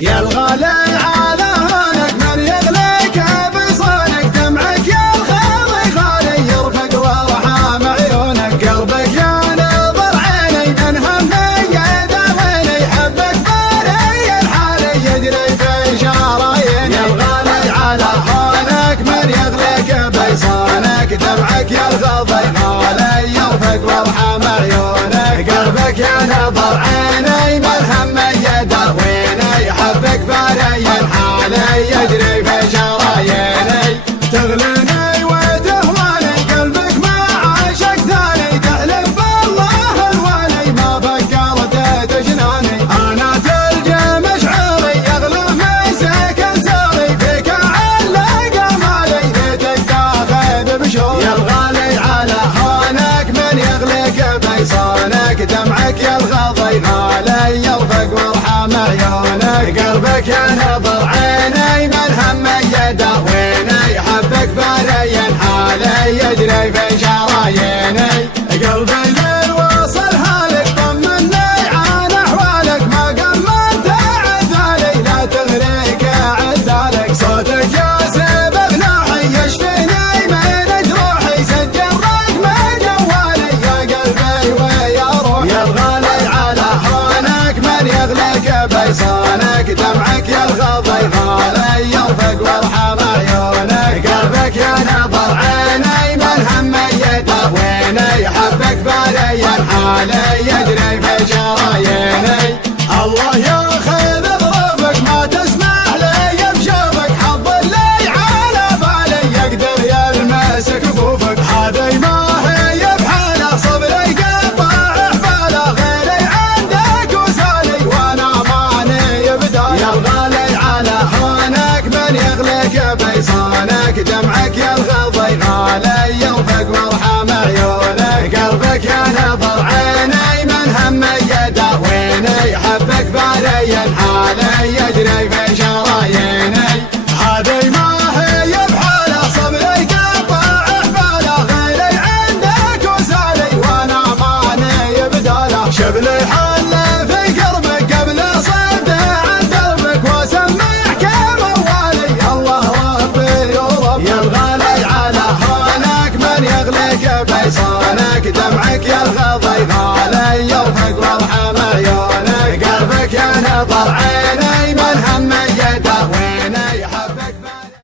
يا الغالي على هونك من يغليك بصونك دمعك يا الخالي خالي يرفق وارحام عيونك قلبك يا نظر عيني من همي يداويني حبك باري الحالي يجري في شراييني يا الغالي على هونك من يغليك بصونك دمعك يا الخالي خالي يرفق وارحام عيونك قلبك يا نظر عيني من همي يداويني حبك باري الحالي يجري في شراييني تغليني وتهواني قلبك ما عاشق ثاني تحلف بالله الوالي ما فكرت تجناني انا تلجى مشعري يغلى مسك انساري فيك علق مالي ليتك تاخذ بشوري يا الغالي على هونك من يغليك بيصانك دمعك يا الغضي غالي يرفق وارحم عيونك قلبك يا نظر عيني من همي يداويني حبك باري حالي يجري في شراييني قلبي للوصل هالك طمني عن احوالك ما قمنت عذالي لا تغريك عذالك صوتك يا سبب نوحي يشفيني من جروحي سجل رقم جوالي يا قلبي ويا روحي يا الغالي على هونك من يغليك بيصانك دمعك يا الغضي غالي يرفق وارحم عيونك قلبك يا نظر عيني من همي يداويني حبك باري الحالي يجري في شراييني الله ياخذ ظروفك ما تسمح لي بشوفك حظ اللي على بالي يقدر يلمس كفوفك هذي ما هي بحاله صبري قطع حباله غيري عندك وسالي وانا ماني بدالي يا الغالي على هونك من يغليك بيصانك دمعك يا الغضي غالي يرفق وارحم عيونك قلبك يا نظر عيني من همي يداويني حبك باري الحالي يجري في شراييني هذي ما هي بحاله صبري قطع حباله غيري عندك وسالي وانا ماني بداله شبلي حل في قربك قبل صد عن دربك واسمعك موالي الله ربي ورب يا الغالي على هونك من يغليك بيصانك دمعك يا الغضي غالي يرفق وارحم عيونك قلبك يا نظر عيني